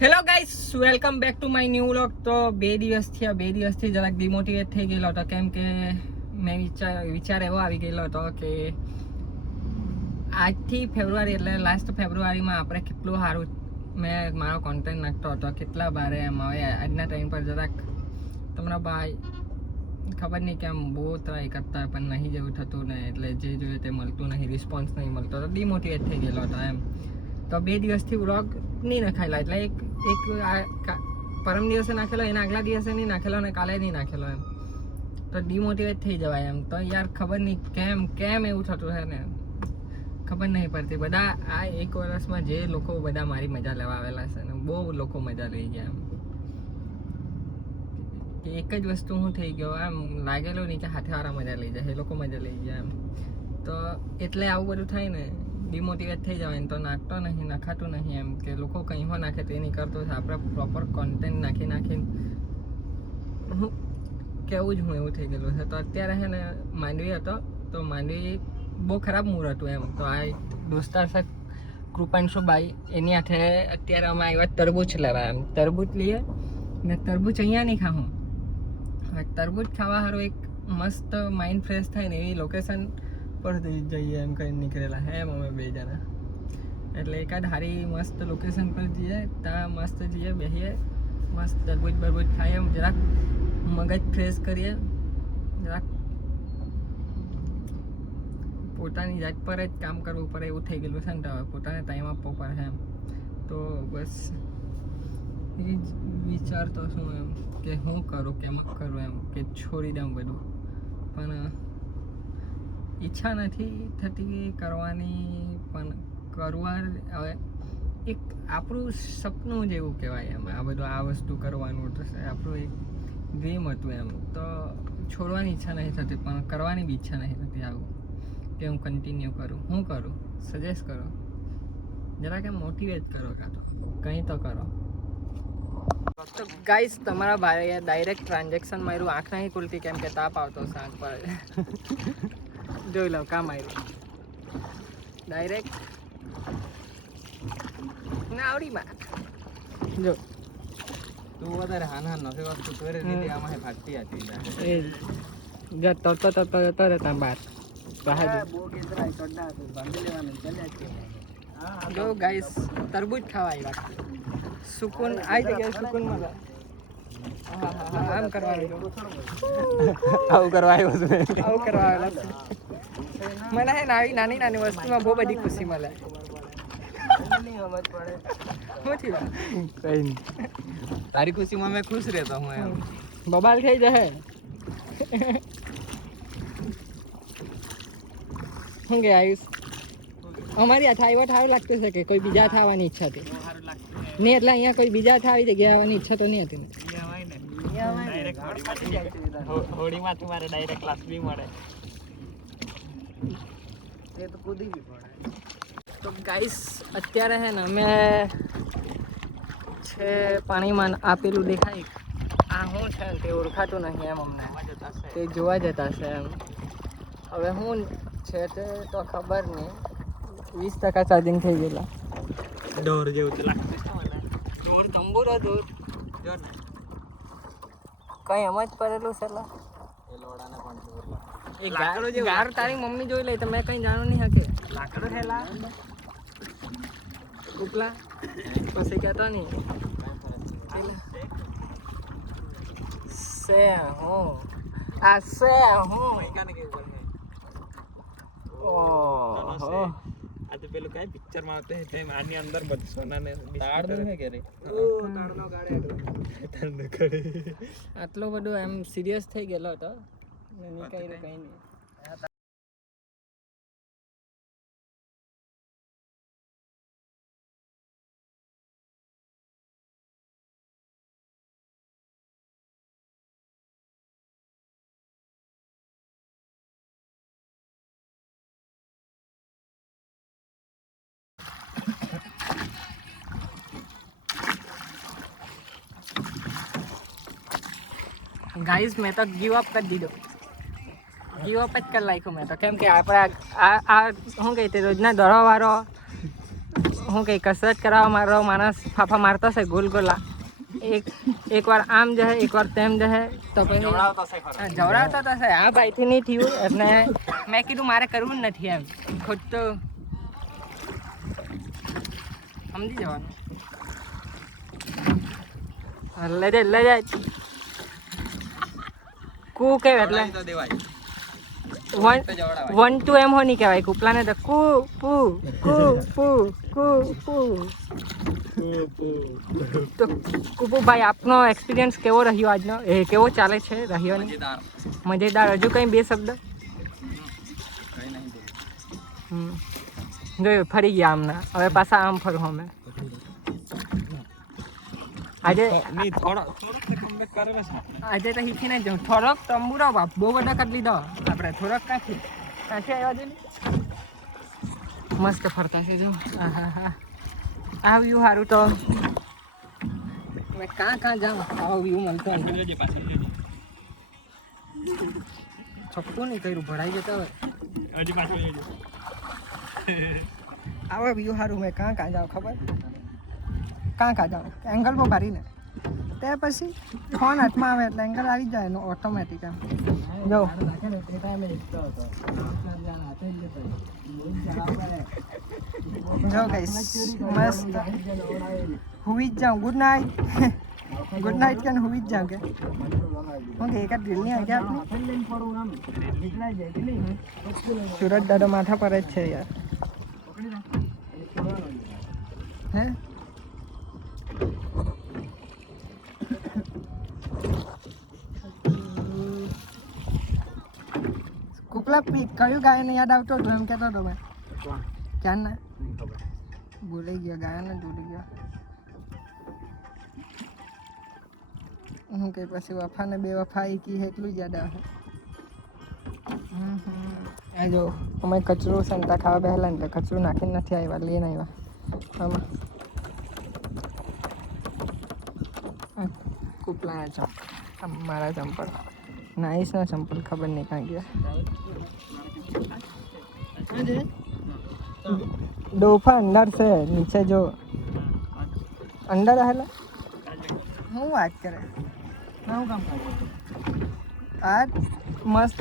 Hello guys, welcome back to my new vlog. તો બે દિવસથી જરાક ડિમોટિવેટ થઈ ગયેલો હતો, કેમ કે મેં વિચાર એવો આવી ગયેલો હતો કે આજથી ફેબ્રુઆરી એટલે લાસ્ટ ફેબ્રુઆરીમાં આપણે કેટલું સારું મેં મારો કોન્ટેન્ટ નાખતો હતો, કેટલા ભારે એમ. હવે આજના ટાઈમ પર જરાક તમારા ભાઈ ખબર નહીં કેમ બહુ ટ્રાય કરતા પણ નહીં જેવું થતું ને, એટલે જે જોઈએ તે મળતું નહીં, રિસ્પોન્સ નહીં મળતો, તો ડિમોટિવેટ થઈ ગયેલો હતો એમ. તો બે દિવસથી વ્લોગ નહીં નખાયેલા, એટલે એક પરમ દિવસે નાખેલો, એના આગલા દિવસે નહીં નાખેલો અને કાલે નહીં નાખેલો એમ. તો ડિમોટિવેટ થઈ જવાય એમ. તો યાર ખબર નહીં કેમ એવું થતું છે ને, ખબર નહીં પડતી. બધા આ એક વર્ષમાં જે લોકો બધા મારી મજા લેવા આવેલા છે ને, બહુ લોકો મજા લઈ ગયા એમ. એક જ વસ્તુ હું થઈ ગયો એમ, લાગેલો નહીં કે હાથેવાળા મજા લઈ જાય, એ લોકો મજા લઈ ગયા એમ. તો એટલે આવું બધું થાય ને, ડિમોટિવેટ થઈ જવાય ને, તો નાખતો નહીં, નખાતું નહીં એમ. કે લોકો કંઈ હો નાખે તે નહીં કરતો છે, આપણે પ્રોપર કોન્ટેન્ટ નાખીને હું કેવું જ હું એવું થઈ ગયેલું છે. તો અત્યારે છે ને માંડવી હતો, તો માંડવી બહુ ખરાબ મૂડ હતું એમ. તો આ દોસ્તાર છે કૃપાંશુભાઈ, એની હાથે અત્યારે અમે આવ્યા તરબૂચ લેવા એમ. તરબૂચ લઈએ ને તરબૂચ અહીંયા નહીં ખાવું, હવે તરબૂચ ખાવા સારું એક મસ્ત માઇન્ડ ફ્રેશ થાય ને એવી લોકેશન પર જઈએ એમ કરીને નીકળેલા હે અમે બે જણા. એટલે એકાદ સારી મસ્ત લોકેશન પર જઈએ, ત્યાં મસ્ત જઈએ, બેસીએ, મસ્ત તરબૂચ બરબૂચ ખાઈએ, જરાક મગજ ફ્રેશ કરીએ, જરાક પોતાની જાત પર જ કામ કરવું પડે એવું થઈ ગયેલું છે ને. તો હવે પોતાને ટાઈમ આપવો પડે એમ. તો બસ એ જ વિચારતો છું એમ કે હું કરું કેમ કરું એમ, કે છોડી દઉં બધું. પણ ઈચ્છા નથી થતી કરવાની, પણ કરવા હવે એક આપણું સપનું જેવું કહેવાય એમ. આ બધું આ વસ્તુ કરવાનું તો આપણું એક ડ્રીમ હતું એમ. તો છોડવાની ઈચ્છા નહીં થતી, પણ કરવાની બી ઈચ્છા નહીં થતી આવું કે હું કન્ટિન્યુ કરું. હું કરું, સજેસ્ટ કરો, જરા કે મોટિવેટ કરો, કાં તો કંઈ તો કરો. તો ગાઈસ, તમારા ભાઈએ ડાયરેક્ટ ટ્રાન્ઝેક્શન માર્યું, આંખ નહીં ખુલતી કેમ કે તાપ આવતો છે આંખ પર. જોઈ લો કામ આવ્યું ડાયરેક્ટ નાવડીમાં. જો તું વધારે હાન નથી વસ્તુ કરે દીધી, આમાં ફાટતી હતી એ જો તરતો રહેતા બહાર બહાર. જો ગાઈસ, તરબૂચ ખાવા આવ્યા, સુકૂન આવી જગ્યાએ સુકૂન મળે. આમ કરવા આવ્યો, આવું કરવા આવ્યો છું. આવું કરવા આવેલા છે. મને હે ને આવી નાની નાની વસ્તુમાં બહુ બધી ખુશી મળે. શું થયું? કઈ નહીં, તારી ખુશીમાં મેં ખુશ રહેતો હું એમ. બબાલ થઈ જશે. શું કે આયુષ, અમારી હાથ આવ્યો થાવ લાગતું છે કે કોઈ બીજા થવાની ઈચ્છા હતી નહીં, એટલે અહીંયા કોઈ બીજા થાવી જગ્યા આવવાની ઈચ્છા તો નહીં હતી ને. હોળીમાં તમારે ડાયરેક્ટ ક્લાસ બી મળે, એ તો કૂદી બી પડે. તો ગાઈસ, અત્યારે છે ને અમે છે પાણીમાં આપેલું દેખાય, આ શું છે ને તે ઓળખાતું નહીં એમ. અમને તે જોવા જતા છે એમ. હવે શું છે તે તો ખબર નહીં. 20% ચાર્જિંગ થઈ ગયેલા. ડોર જેવું તો લાગતું છે મને. દૂર તંબુરો દૂર કઈ એમ જ પડેલું છે. એ લોડાને પણ દૂર એ ગાર તારી મમ્મી જોઈ લે તો મેં કઈ જાણું નહીં હકે. લાકડો હેલા ઉપલા પછી કહેતો નહીં સે હું આ સે હું ઓહો. આ તો પેલું કઈ પિક્ચર માં આવતે છે આની અંદર બધું સોનાને તાળ દે કે રે. ઓ તાળનો ગાડે આટલો બધો એમ સિરિયસ થઈ ગયેલો હતો ને કઈ નહીં. ગાઈસ, મેં તો ગીવ અપ કરી દીધો. ગીવ અપ જ કરી નાખ્યું મેં તો, કેમ કે આપણે આ શું કહે તે રોજના દોડવાવાળો હું કંઈ કસરત કરાવવા મારો માણસ ફાફા મારતો છે ગોલ ગોલા એકવાર આમ જશે એકવાર તેમ જશે તો પછી જવડાવતો તો છે આ ભાઈથી નહીં થયું એટલે મેં કીધું મારે કરવું જ નથી એમ ખોટું સમજી જવાનું લઈ જાય કુ કેવ એટલે 1 2 એમ હો નહીં કહેવાય કૂપલાને તો કુ પુ કુ પુ કુ પુ તો કુપુ ભાઈ આપનો એક્સપિરિયન્સ કેવો રહ્યો આજનો એ કેવો ચાલે છે રહ્યો ને મજેદાર હજુ કંઈ બે શબ્દ જોયું ફરી ગયા આમના હવે પાછા આમ ફરું અમે આજે તો શીખી નહીં જાઉં થોડોક તંબુરો બાપ બહુ બધા કરી લીધો આપણે થોડોક ક્યાંથી આવ્યા છે મસ્ત ફરતા છે જો આ વ્યૂ સારું તો કાં જાઉં આવો વ્યૂ મળતો છપતું નહીં કર્યું ભરાઈ જતો હવે આવો વ્યૂ સારું મેં કાં જાઉં ખબર કાં જાઉં એંગલ બહુ ભરીને તે પછી ફોન હાથમાં આવે એટલે એંગલ આવી જાય એનું ઓટોમેટિક આમ જો જો ગઈશ મસ્ત હુઈ જ જાઉં ગુડ નાઇટ કે હુઈ જ જાઉં કે હું કે એકાદ ડ્રીલ નહીં આવી ગયા સુરત દાદો માથા પર જ છે યાર હે કુપલા કયું ગાયન યાદ આવતો હતો એમ કહેતો હતો મેં ક્યાં ના ભૂલી ગયો ગાયન જ ભૂલી ગયો હું કે પછી વફાને બે વફા કી એટલું જ યાદ આવે આ જો અમે કચરો સંતા ખાવા બેહેલા ને તો કચરું નાખીને નથી આવ્યા લઈને આવ્યા આમાં કુપલાના ચંપલ મારા ચંપલ નાઈસના ચંપલ ખબર નહીં ક્યાં ગયા ડોફા અંડર છે નીચે જો અંડર આવેલા હું વાત કરે આ મસ્ત